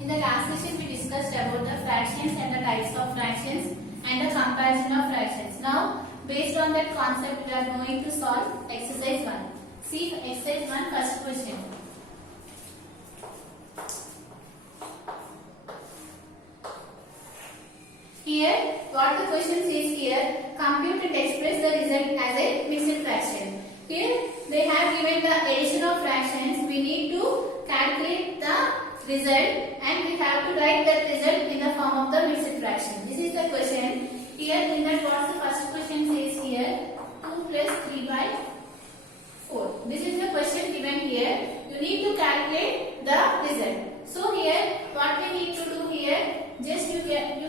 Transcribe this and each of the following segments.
In the last session, we discussed about the fractions and the types of fractions and the comparison of fractions. Now, based on that concept, we are going to solve exercise 1. See exercise 1 first question. Here, what the question says here, compute and express the result as a mixed fraction. Here, they have given the addition of fractions. We need to calculate the result and we have to write that result in the form of the mixed fraction. This is the question. Here, in that what the first question says here, 2 plus 3 by 4. This is the question given here. You need to calculate the result. So here, what we need to do here, just you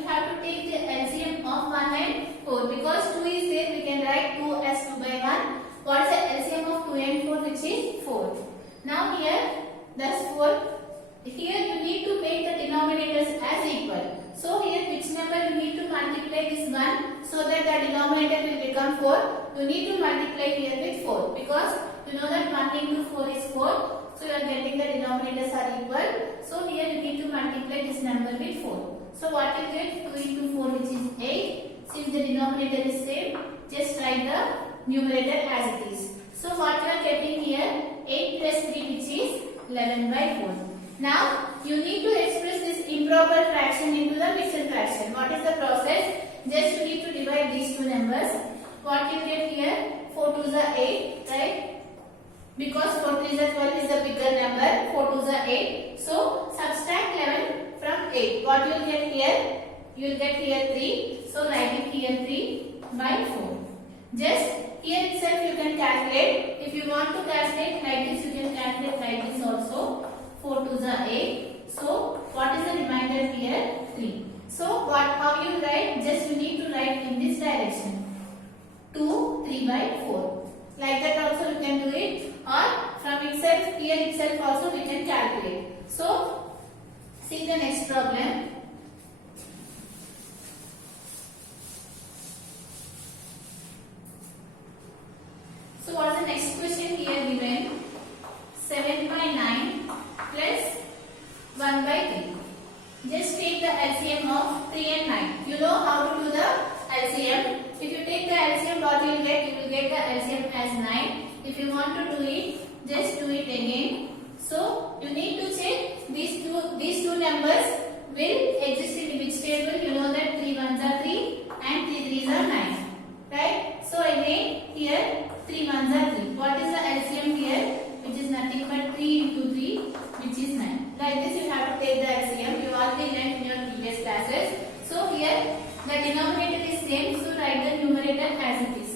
have to take the LCM of 1 and 4. Because 2 is there, we can write 2 as 2 by 1. What is the LCM of 2 and 4, which is 4. Now here, that's 4. Here you need to make the denominators as equal. So here, which number you need to multiply this 1 so that the denominator will become 4. You need to multiply here with 4 because you know that 1 into 4 is 4. So you are getting the denominators are equal. So here you need to multiply this number with 4. So what you get? 2 into 4, which is 8. Since the denominator is same, just write the numerator as it is. So what you are getting here? 8 plus 3, which is 11 by 4. Now you need to express this improper fraction into the mixed fraction. What is the process? Just you need to divide these two numbers. What you get here? 4 2s are 8, right? Because 4 3s are 12 is the bigger number. 4 2s are 8. So subtract 11 from 8. What you will get here? You will get here 3. So writing here 3 by 4. Just here itself you can calculate. If you want to calculate like this, you can calculate like this also. 4 2s are 8. So what is the remainder here? 3. So how you write? Just you need to write in this direction. 2 3 by 4. Like that also you can do it, or from itself here itself also we can calculate. So see the next problem. So what is the next question here given? 7 by 9 plus 1 by 3. Just take the LCM of 3 and 9. You know how to do the LCM. If you take the LCM, what you will get? You will get the LCM as 9. If you want to do it, just do it again. So you need to check these two numbers will exist in which table. You know that 3 1s are 3 and 3 3s are 9. Right? So again here 3 1s are 3. What is the LCM here? Which is nothing but 3 into 3, which is 9. Like this you have to take the LCM. You already learned in your previous classes. So here the denominator is same, so write the numerator as it is.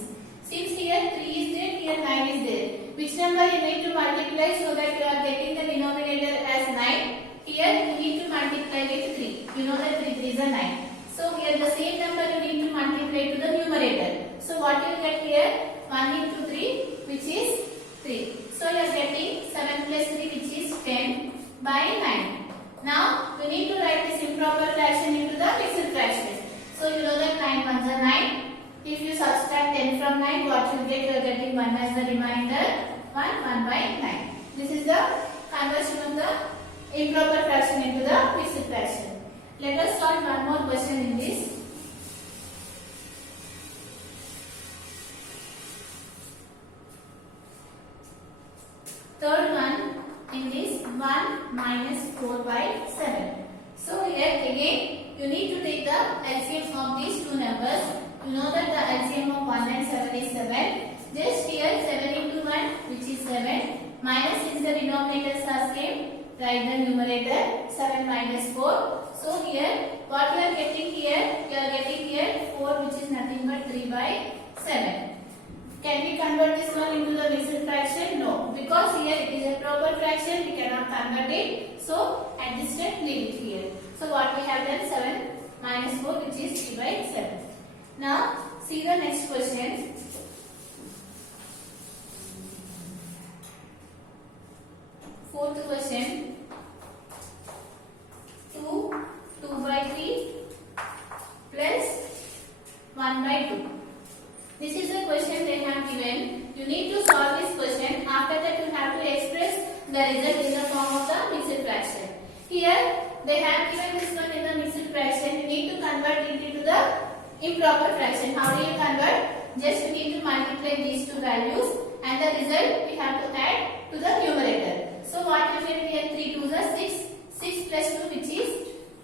Since here 3 is there, here 9 is there. Which number you need to multiply so that you are getting the denominator as 9? Here you need to multiply with 3. You know that 3 3s are 9. So here the same number you need to multiply to the numerator. So what you get here? 1 into 3, which is 3. So you are getting 7 plus 3, which is 10 by 9. Now we need to write this improper fraction into the mixed fraction. So you know that 9 1s are 9. If you subtract 10 from 9, what you get? You are getting 1 as the remainder. 1 by 9. This is the conversion of the improper fraction into the mixed fraction. Let us solve one more question in this. Third one in this 1 minus 4 by 7. So here again you need to take the LCM of these two numbers. You know that the LCM of 1 and 7 is 7. Just here 7 into 1, which is 7. Minus, since the denominators are same, write the numerator 7 minus 4. So here what you are getting here? You are getting here 4, which is nothing but 3 by 7. Can we convert this one into the mixed fraction? No. Because here it is a proper fraction, we cannot convert it. So at this step leave it here. So what we have done? 7 minus 4, which is 3 by 7. Now see the next question. Fourth question. 2 by 3 plus 1 by 2. This is the question they have given. You need to solve this question. After that you have to express the result in the form of the mixed fraction. Here they have given this one in the mixed fraction. You need to convert it into the improper fraction. How do you convert? Just you need to multiply these two values and the result we have to add to the numerator. So what you get here? 3 2s are 6. 6 plus 2 which is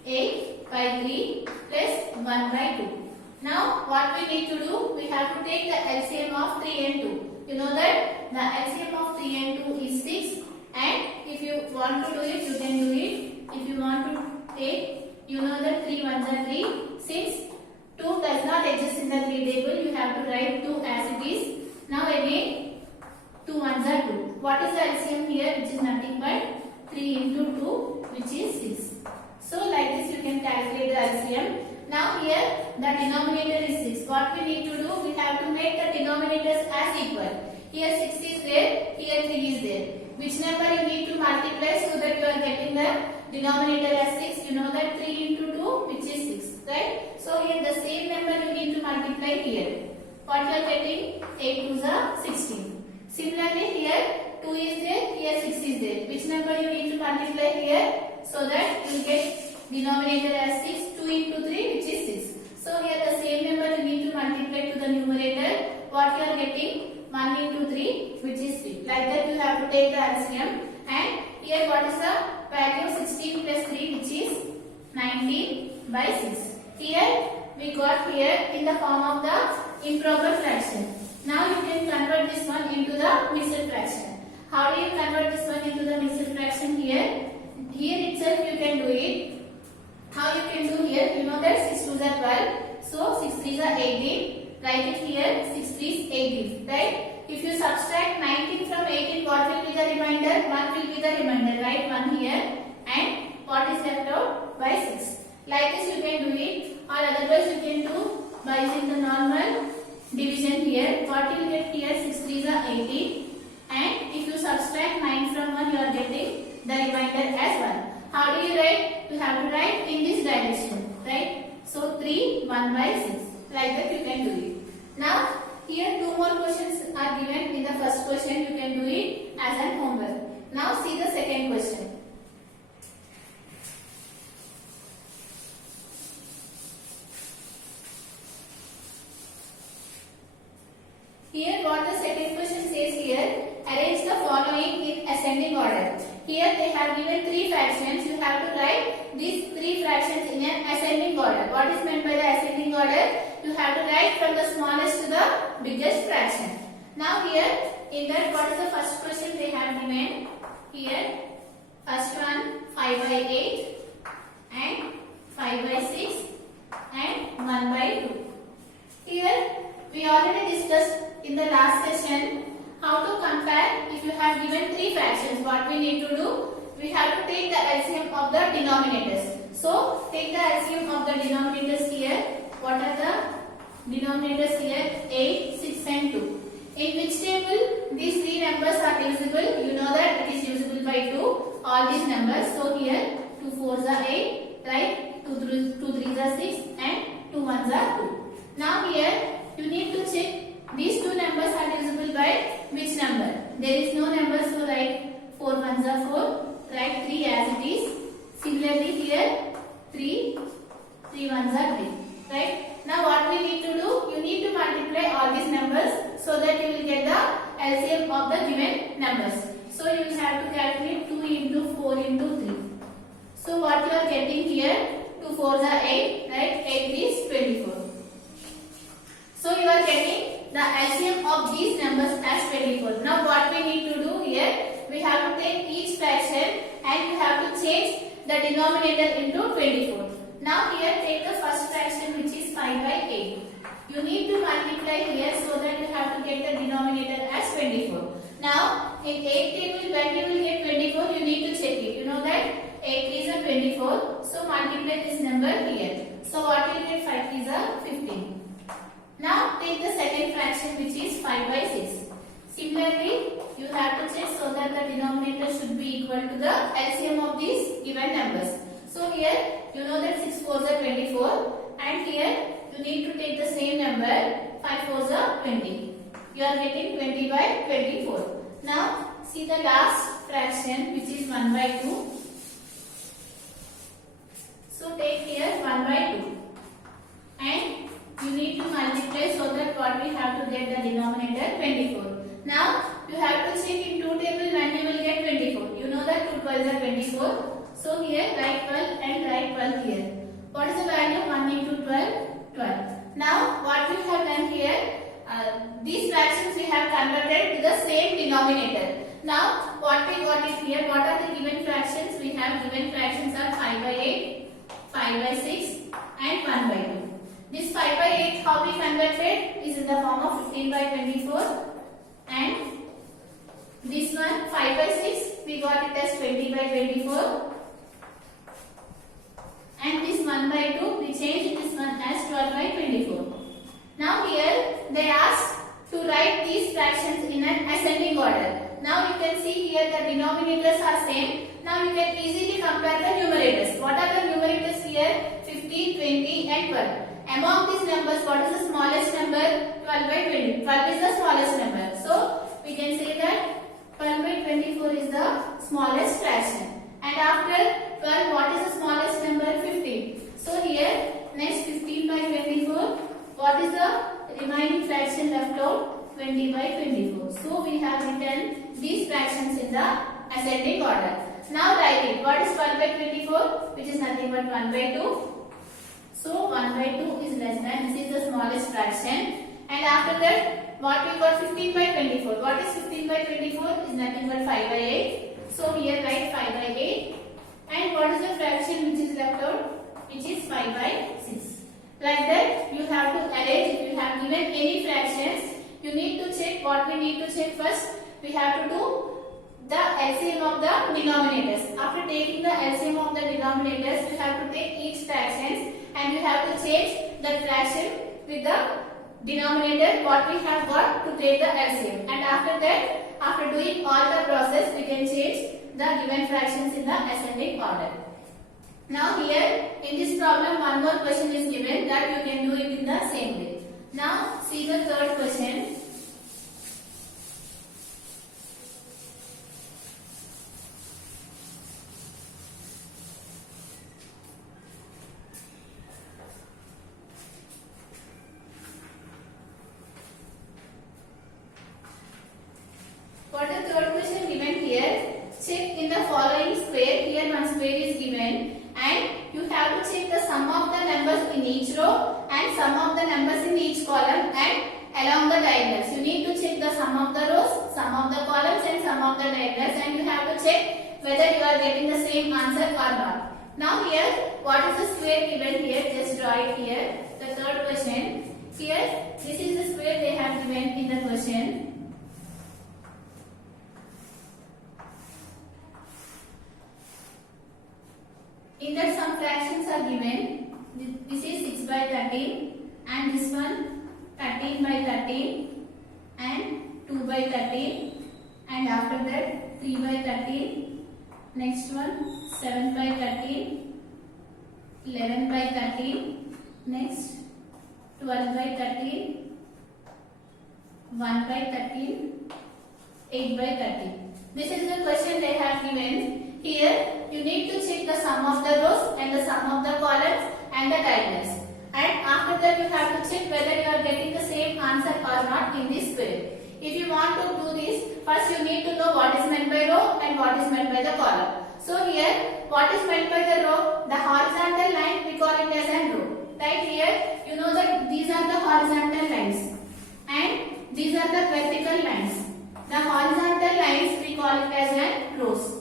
8 by 3 plus 1 by 2. Now what we need to do? We have to take the LCM of 3 and 2. You know that the LCM of 3 and 2 is 6, and if you want to do it, you can do it. If you want to take, you know that 3 1s are 3. Since 2 does not exist in the 3 table, you have to write 2 as it is. Now again 2 1s are 2. What is the LCM here? Which is nothing but 3 into 2, which is 6. So like this you can calculate the LCM. Now here the denominator is 6. What we need to do? We have to make the denominators as equal. Here 6 is there, here 3 is there. Which number you need to multiply so that you are getting the denominator as 6? You know that 3 into 2 which is 6, right? So here the same number you need to multiply here. What you are getting? 8 2s are 16. Similarly here 2 is there, here 6 is there. Which number you need to multiply here so that you get denominator as 6? 2 into 3 which is 6. So here the same number you need to multiply to the numerator. What you are getting? 1 into 3 which is 3. Like that you have to take the LCM. And here what is the value of 16 plus 3 which is 19 by 6. Here we got here in the form of the improper fraction. Now you can convert this one into the mixed fraction. How do you convert this one into the mixed fraction here? Here itself you can do it. How you can do here? You know that 6 2s are 12. So 6 3s are 18. Write it here. 6 3s 18. Right? If you subtract 19 from 18, what will be the remainder? 1 will be the remainder. Write 1 here. And what is left out? By 6. Like this you can do it. Or otherwise you can do by using the normal division here. What you will get here? 6 3s are 18. And if you subtract 9 from 1, you are getting the remainder as 1. How do you write? You have to write in this direction, right? So 3 1 by 6. Like that you can do it. Now here 2 more questions are given. In the first question you can do it as an homework. Now see the second question. Here what the second question says here, arrange the following in ascending order. Here they have given 3 fractions. You have to write these 3 fractions in an ascending order. What is meant by the ascending order? You have to write from the smallest to the biggest fraction. Now here in that, what is the first question they have given? Here first one 5 by 8 and 5 by 6 and 1 by 2. Here we already discussed in the last session how to compare if you have given 3 fractions. What we need to do? We have to take the LCM of the denominators. So take the LCM of the denominators here. What are the denominators here? 8, 6 and 2. In which table these 3 numbers are divisible? You know that it is divisible by 2. All these numbers. So here 2 4s are 8, right? 2 3s are 6 and 2 1s are 2. Now here you need to check these 2 numbers are divisible by which number? There is no number, so write 4 1s are 4. Write 3 as it is. Similarly here 3 1s are 3. Right? Now what we need to do? You need to multiply all these numbers so that you will get the LCM of the given numbers. So you will have to calculate 2 into 4 into 3. So what you are getting here? 2 4s are 8. Right? 8 is 24. So you are getting the LCM of these numbers as 24. Now what we need to do here? We have to take each fraction and we have to change the denominator into 24. Now here take the first fraction which is 5 by 8. You need to multiply here so that you have to get the denominator as 24. Now in 8 table when you will get 24 you need to check it. You know that 8 is a 24. So multiply this number here. So what you will get? 5 is a 15. Now take the second fraction which is 5 by 6. Similarly, you have to check so that the denominator should be equal to the LCM of these given numbers. So here you know that 6 4s are 24 and here you need to take the same number 5 4s are 20. You are getting 20 by 24. Now see the last fraction which is 1 by 2. 12 is 24. So here write 12 and write 12 here. What is the value? 1 into 12? 12. Now what we have done here, these fractions we have converted to the same denominator. Now what we got is here, what are the given fractions? We have given fractions are 5 by 8, 5 by 6 and 1 by 2. This 5 by 8 how we converted is in the form of 15 by 24, and this one 5 by 6 we got it as 20 by 24, and this 1 by 2 we changed this one as 12 by 24. Now here they asked to write these fractions in an ascending order. Now you can see here the denominators are same. Now you can easily compare the numerators. What are the numerators here? 15, 20 and 12. Among these numbers, what is the smallest number? 12 by 20. 12 is the smallest number. So we can say that 12 by 24 is the smallest fraction. And after 12, what is the smallest number? 15. So here, next 15 by 24, what is the remaining fraction left out? 20 by 24. So we have written these fractions in the ascending order. Now write it. What is 12 by 24? Which is nothing but 1 by 2. So 1 by 2 is less than, this is the smallest fraction. And after that, what we got? 15 by 24. What is 15 by 24? Is nothing but 5 by 8. So here write 5 by 8. And what is the fraction which is left out? Which is 5 by 6. Like that, you have to arrange. If you have given any fractions, you need to check. What we need to check first? We have to do the LCM of the denominators. After taking the LCM of the denominators, you have to take each fraction and you have to change the fraction with the denominator what we have got to take the LCM. And after that, after doing all the process, we can change the given fractions in the ascending order. Now here in this problem, one more question is given that you can do it in the same way. Now see the third question. What is the third question given here? Check in the following square. Here one square is given and you have to check the sum of the numbers in each row and sum of the numbers in each column and along the diagonals. You need to check the sum of the rows, sum of the columns and sum of the diagonals, and you have to check whether you are getting the same answer or not. Now here, what is the square given here? Just draw it here. The third question. Here, this is the square they have given in the question. In that some fractions are given. This is 6 by 13 and this one 13 by 13 and 2 by 13 and after that 3 by 13. Next one 7 by 13, 11 by 13, next 12 by 13, 1 by 13, 8 by 13. This is the question they have given. Here you need to check the sum of the rows and the sum of the columns and the diagonals. And after that you have to check whether you are getting the same answer or not in this square. If you want to do this, first you need to know what is meant by row and what is meant by the column. So here, what is meant by the row? The horizontal line we call it as a row. Right here, you know that these are the horizontal lines and these are the vertical lines. The horizontal lines we call it as a rows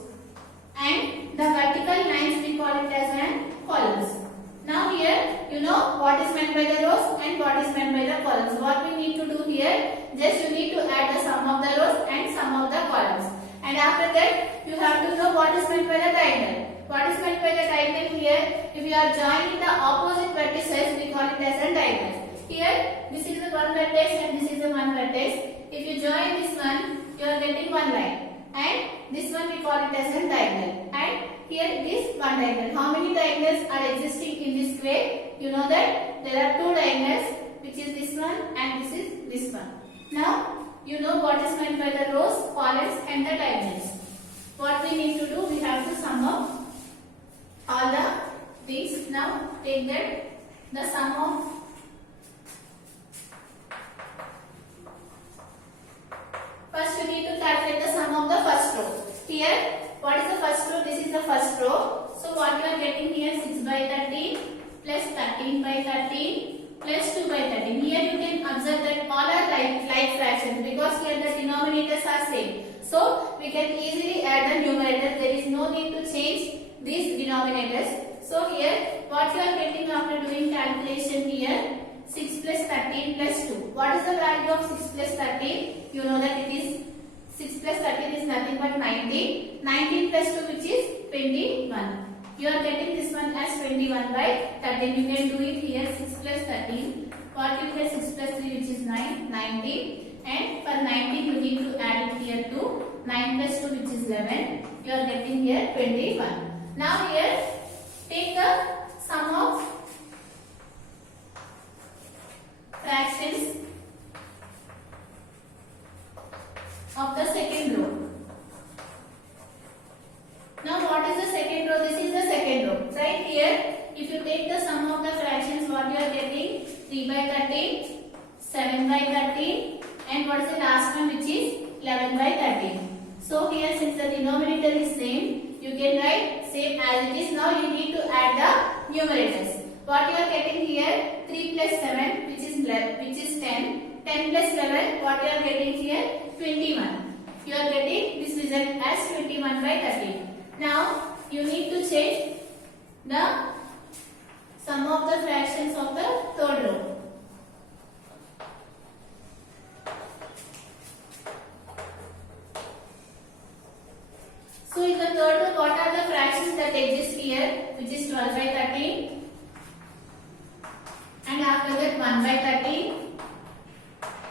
and the vertical lines we call it as a columns. Now here, you know what is meant by the rows and what is meant by the columns. What we need to do here, just you need to add the sum of the rows and sum of the columns. And after that, you have to know what is meant by the diagonal. What is meant by the diagonal here? If you are joining the opposite vertices, we call it as a diagonal. Here, this is the one vertex and this is the one vertex. If you join this one, you are getting one line. And this one we call it as a diagonal. And here it is one diagonal. How many diagonals are existing in this square? You know that there are two diagonals, which is this one and this is this one. Now, you know what is meant by the rows, columns and the diagonals. What we need to do, we have to sum up all the things. Now, take that, the sum of first you need to calculate the sum of the first row. Here, what is the first row? is the first row. So what you are getting here, 6 by 13 plus 13 by 13 plus 2 by 13. Here you can observe that all are like fractions because here the denominators are same. So we can easily add the numerators. There is no need to change these denominators. So here what you are getting after doing calculation here, 6 plus 13 plus 2. What is the value of 6 plus 13? You know that it is 6 plus 13 is nothing but 19. 19 plus 2 which is 21. You are getting this one as 21 by 13. You can do it here 6 plus 13. What you get 6 plus 3 which is 9, 19. And for 19 you need to add it here to 9 plus 2 which is 11. You are getting here 21. Now here take the sum of fractions of the second row. Now what is the second row? This is the second row. Right here, if you take the sum of the fractions, what you are getting? 3 by 13, 7 by 13, and what is the last one which is 11 by 13. So here since the denominator is same, you can write same as it is. Now you need to add the numerators. What you are getting here? 3 plus 7 which is 10. 10 plus 11, what you are getting here? 21. You are getting this result as 21 by 13. Now you need to change the sum of the fractions of the third row. So in the third row, what are the fractions that exist here? Which is 12 by 13. And after that 1 by 13.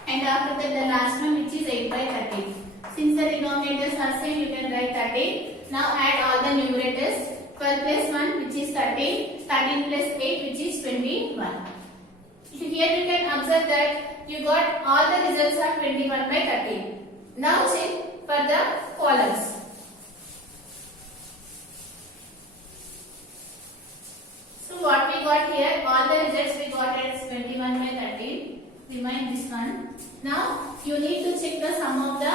And after that the last one which is 8 by 13. Since the denominators are same, you can write 13. Now add all the numerators. 12 plus 1 which is 13. 13 plus 8 which is 21. Here you can observe that you got all the results are 21 by 13. Now check for the columns. So what we got here, all the results we got as 21 by 13. Remind this one. Now you need to check the sum of the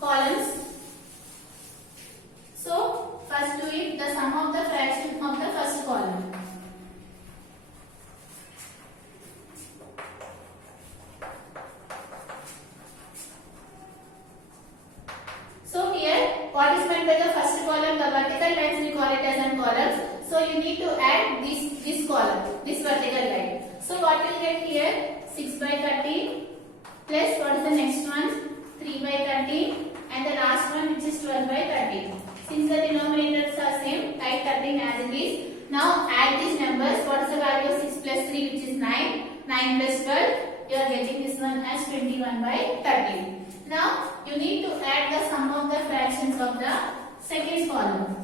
columns. So first do it the sum of the fraction of the first column. So here what is meant by the first column? The vertical lines we call it as an columns. So you need to add this column, this vertical line. So what you get here? 6 by 13 plus what is the next one? 3 by 13 and the last one which is 12 by 13. Since the denominators are same, write 13 as it is. Now add these numbers. What is the value of 6 plus 3 which is 9? 9 plus 12. You are getting this one as 21 by 13. Now you need to add the sum of the fractions of the second column.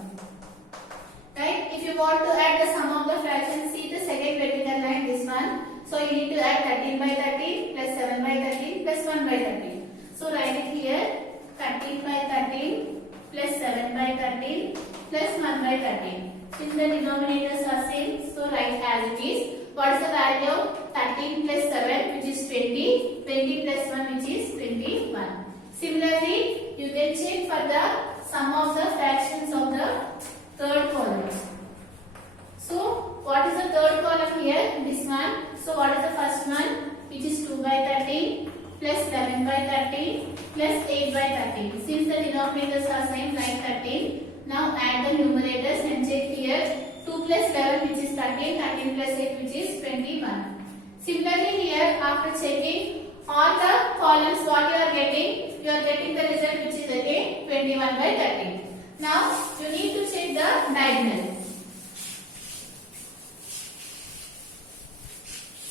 Right? If you want to add the sum of the fractions, see the second vertical line, this one. So you need to add 13 by 13 plus 7 by 13 plus 1 by 13. So write it here 13 by 13 plus 7 by 13 plus 1 by 13. Since the denominators are same, so write as it is. What is the value of 13 plus 7 which is 20, 20 plus 1 which is 21. Similarly, you can check for the sum of the fractions of the third column. So what is the third column here? This one. So what is the first one? Which is 2 by 13 plus 11 by 13 plus 8 by 13. Since the denominators are same, write 13. Now add the numerators and check here. 2 plus 11 which is 13, 13 plus 8 which is 21. Similarly here after checking all the columns what you are getting the result which is again 21 by 13. Now you need to check the diagonal.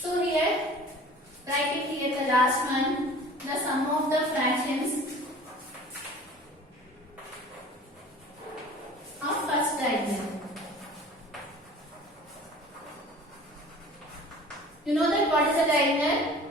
So here write it here the last one, the sum of the fractions of first diagonal. You know that what is a diagonal?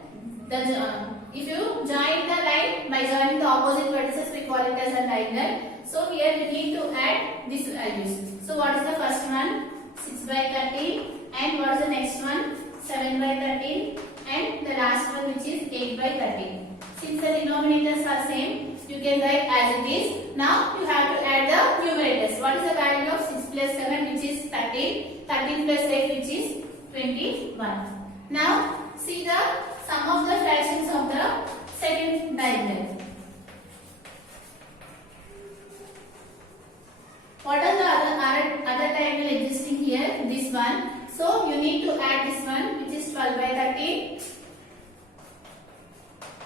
If you join the line by joining the opposite vertices, we call it as a diagonal. So here we need to add these values. So what is the first one? 6 by 13 and what is the next one? 7 by 13 and the last one which is 8 by 13. Since the denominators are same, you can write as it is. Now you have to add the numerators. What is the value of 6 plus 7 which is 13. 13 plus 8 which is 21. Now see the sum of the fractions of the second diagonal. What are the other diagonal existing here? This one. So you need to add this one which is 12 by 13.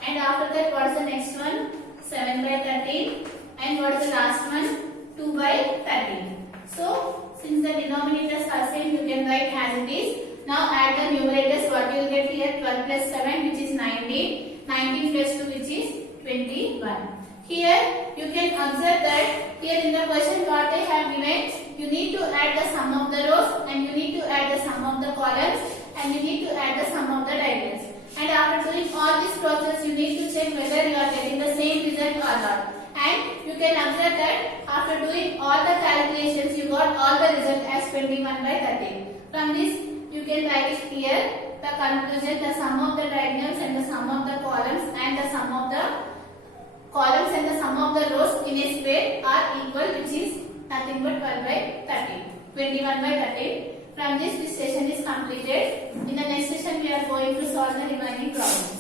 And after that what is the next one? 7 by 13. And what is the last one? 2 by 13. So since the denominators are same, you can write as it is. Now add the numerators. What you will get here? 12 plus 7 which is 19. 19 plus 2 which is 21. Here you can observe that here in the question what they have given, you need to add the sum of the rows and you need to add the sum of the columns and you need to add the sum of the diagonals. And after doing all this process, you need to check whether you are getting the same result or not. And you can observe that after doing all the calculations, you got all the result as 21 by 13. From this, you can write it here. The conclusion, the sum of the diagonals and the sum of the columns and the sum of the columns and the sum of the rows in a square are equal, which is nothing but 12 by 13. 21 by 13. From this session is completed. In the next session, we are going to solve the remaining problems.